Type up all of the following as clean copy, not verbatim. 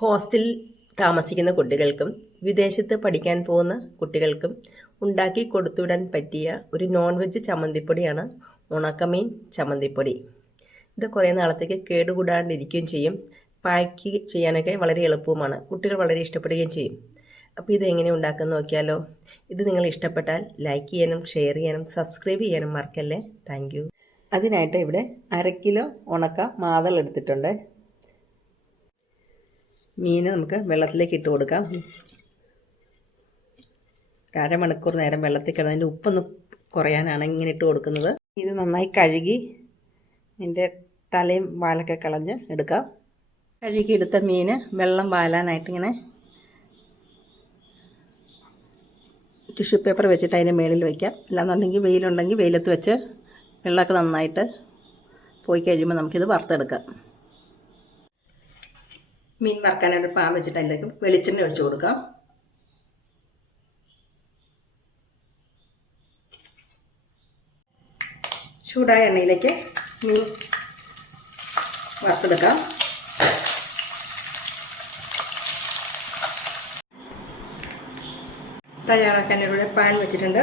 ഹോസ്റ്റലിൽ താമസിക്കുന്ന കുട്ടികൾക്കും വിദേശത്ത് പഠിക്കാൻ പോകുന്ന കുട്ടികൾക്കും ഉണ്ടാക്കി കൊടുത്തുവിടാൻ പറ്റിയ ഒരു നോൺ വെജ് ചമ്മന്തിപ്പൊടിയാണ് ഉണക്കമീൻ ചമ്മന്തിപ്പൊടി. ഇത് കുറേ നാളത്തേക്ക് കേടുകൂടാണ്ടിരിക്കുകയും ചെയ്യും. പാക്ക് ചെയ്യാനൊക്കെ വളരെ എളുപ്പവുമാണ്. കുട്ടികൾ വളരെ ഇഷ്ടപ്പെടുകയും ചെയ്യും. അപ്പോൾ ഇതെങ്ങനെ ഉണ്ടാക്കുന്നത് നോക്കിയാലോ. ഇത് നിങ്ങൾ ഇഷ്ടപ്പെട്ടാൽ ലൈക്ക് ചെയ്യാനും ഷെയർ ചെയ്യാനും സബ്സ്ക്രൈബ് ചെയ്യാനും മറക്കല്ലേ. Thank you. അതിനായിട്ട് ഇവിടെ 1/2 കിലോ ഉണക്ക മാതൾ എടുത്തിട്ടുണ്ട്. മീൻ നമുക്ക് വെള്ളത്തിലേക്ക് ഇട്ട് കൊടുക്കാം. അരമണിക്കൂർ നേരം വെള്ളത്തിൽ കിടന്നതിൻ്റെ ഉപ്പൊന്ന് കുറയാനാണ് ഇങ്ങനെ ഇട്ട് കൊടുക്കുന്നത്. ഇത് നന്നായി കഴുകി ഇതിൻ്റെ തലയും വാലൊക്കെ കളഞ്ഞ് എടുക്കാം. കഴുകി എടുത്ത മീൻ വെള്ളം വാലാനായിട്ട് ഇങ്ങനെ ടിഷ്യൂ പേപ്പർ വെച്ചിട്ട് അതിൻ്റെ മേളിൽ വയ്ക്കാം. അല്ലാന്നുണ്ടെങ്കിൽ വെയിലുണ്ടെങ്കിൽ വെയിലത്ത് വെച്ച് വെള്ളമൊക്കെ നന്നായിട്ട് പോയി കഴിയുമ്പോൾ നമുക്കിത് വറുത്തെടുക്കാം. മീൻ വറുക്കാനായിട്ട് പാൻ വെച്ചിട്ട് അതിലേക്ക് വെളിച്ചെണ്ണ ഒഴിച്ച് കൊടുക്കാം. ചൂടായ എണ്ണയിലേക്ക് മീൻ വറുത്തെടുക്കാം. തയ്യാറാക്കാൻ ഇവിടെ പാൻ വെച്ചിട്ടുണ്ട്.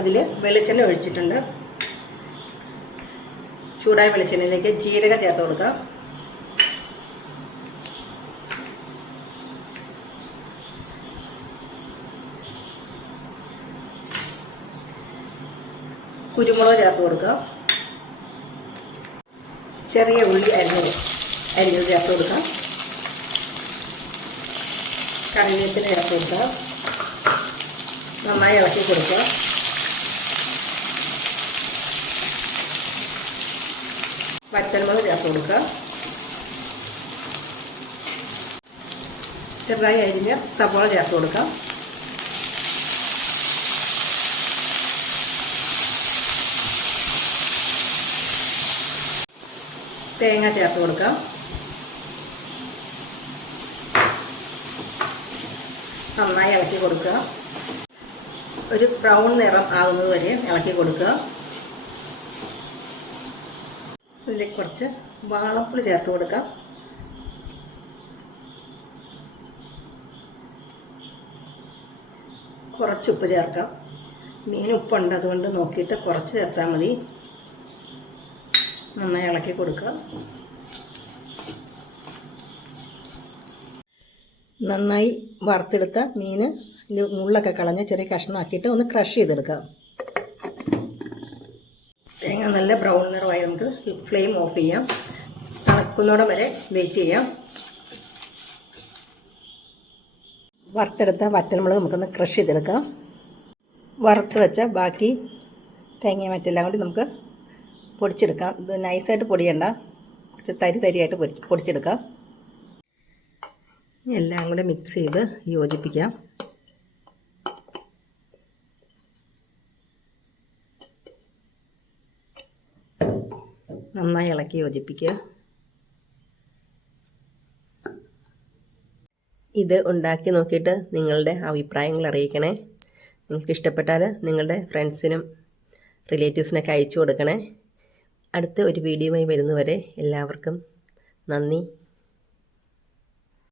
അതിൽ വെളിച്ചെണ്ണ ഒഴിച്ചിട്ടുണ്ട്. ചൂടായ വെളിച്ചെണ്ണയിലേക്ക് ജീരകം ചേർത്ത് കൊടുക്കാം. കുരുമുളക് ചേർത്ത് കൊടുക്കാം. ചെറിയ ഉള്ളി അരിഞ്ഞത് ചേർത്ത് കൊടുക്കാം. കറിവേപ്പില ചേർത്ത് കൊടുക്കാം. നന്നായി ഇളക്കി കൊടുക്കുക. വറ്റൽമുളക് ചേർത്ത് കൊടുക്കുക. ചെറുതായി അരിഞ്ഞ സവാള ചേർത്ത് കൊടുക്കാം. തേങ്ങ ചേർത്ത് കൊടുക്കാം. നന്നായി ഇളക്കി കൊടുക്കുക. ഒരു ബ്രൗൺ നിറം ആകുന്നത് വരെ ഇളക്കി കൊടുക്കുക. ഇതിലേക്ക് കുറച്ച് വാളപ്പുളി ചേർത്ത് കൊടുക്കാം. കുറച്ച് ഉപ്പ് ചേർക്കാം. മീൻ ഉപ്പുണ്ട്, അതുകൊണ്ട് നോക്കിയിട്ട് കുറച്ച് ചേർത്താൽ മതി. നന്നായി ഇളക്കി കൊടുക്കുക. നന്നായി വറുത്തെടുത്ത മീൻ മുള്ളൊക്കെ കളഞ്ഞ് ചെറിയ കഷ്ണമാക്കിയിട്ട് ഒന്ന് ക്രഷ് ചെയ്തെടുക്കാം. തേങ്ങ നല്ല ബ്രൗൺ നിറമായി നമുക്ക് ഫ്ലെയിം ഓഫ് ചെയ്യാം. തണുക്കുന്നോടെ വരെ വെയിറ്റ് ചെയ്യാം. വറുത്തെടുത്ത വറ്റൽമുളക് നമുക്കൊന്ന് ക്രഷ് ചെയ്തെടുക്കാം. വറുത്ത് വെച്ച ബാക്കി തേങ്ങയും മറ്റെല്ലാം കൂടി നമുക്ക് പൊടിച്ചെടുക്കാം. ഇത് നൈസായിട്ട് പൊടിയണ്ട, കുറച്ച് തരിയായിട്ട് പൊടിച്ചെടുക്കാം. എല്ലാം കൂടെ മിക്സ് ചെയ്ത് യോജിപ്പിക്കാം. നന്നായി ഇളക്കി യോജിപ്പിക്കുക. ഇത് ഉണ്ടാക്കി നോക്കിയിട്ട് നിങ്ങളുടെ അഭിപ്രായങ്ങൾ അറിയിക്കണേ. നിങ്ങൾക്ക് ഇഷ്ടപ്പെട്ടാൽ നിങ്ങളുടെ ഫ്രണ്ട്സിനും റിലേറ്റീവ്സിനൊക്കെ അയച്ചു കൊടുക്കണേ. അടുത്ത ഒരു വീഡിയോയുമായി വരുന്നവരെ എല്ലാവർക്കും നന്ദി.